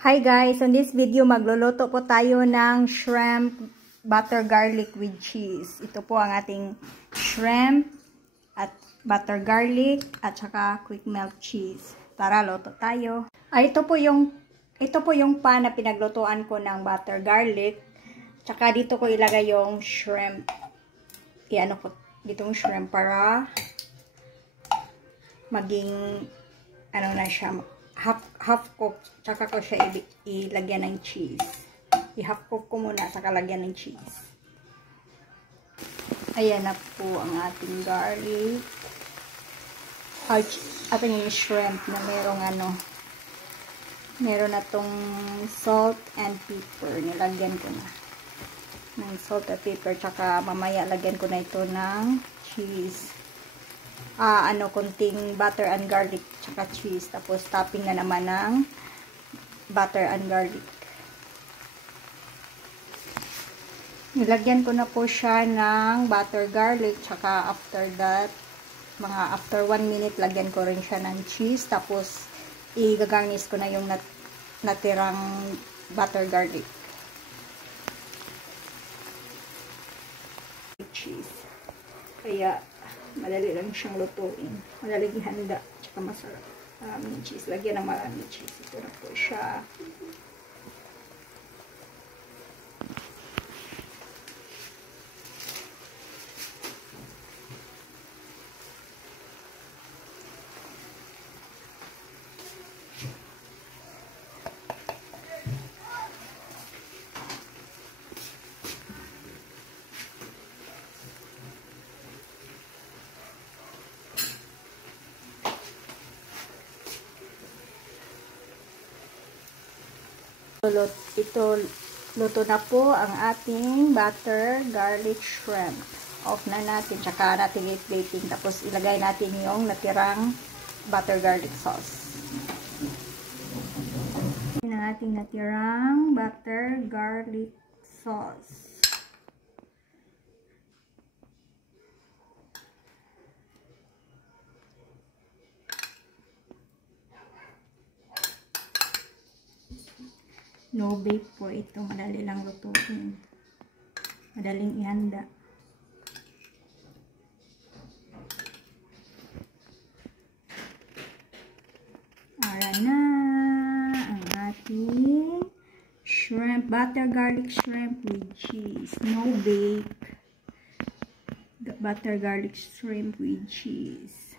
Hi guys, on this video magluluto po tayo ng shrimp butter garlic with cheese. Ito po ang ating shrimp at butter garlic at saka quick melt cheese. Tara, luto tayo. Ito po yung pan na pinaglutuan ko ng butter garlic. Tsaka dito ko ilagay yung shrimp. Iano ko dito yung shrimp para maging ano na siya, half cook, tsaka ko siya ilagyan ng cheese. I-half cook ko muna, saka lagyan ng cheese. Ayan na po ang ating garlic. Ating shrimp na meron na tong salt and pepper. Nilagyan ko na ng salt and pepper, tsaka mamaya lagyan ko na ito ng cheese. Konting butter and garlic tsaka cheese, tapos topping na naman ng butter and garlic. Nilagyan ko na po siya ng butter garlic, tsaka after that, after 1 minute, lagyan ko rin siya ng cheese, tapos i-garnish ko na yung natirang butter garlic. Cheese. Kaya madali lang siyang lutuin. Madaling ihanda. Tsaka masarap. Maraming cheese. Lagyan ng maraming cheese. Ito na po siya. Luto na po ang ating butter garlic shrimp. Off na natin, tsaka natin i-plating, tapos ilagay natin yung natirang butter garlic sauce. Yung ating natirang butter garlic sauce. No bake po ito. Madali lang lutuin. Madaling ihanda. Ayan na ang ating shrimp, butter garlic shrimp with cheese. No bake. Butter garlic shrimp with cheese.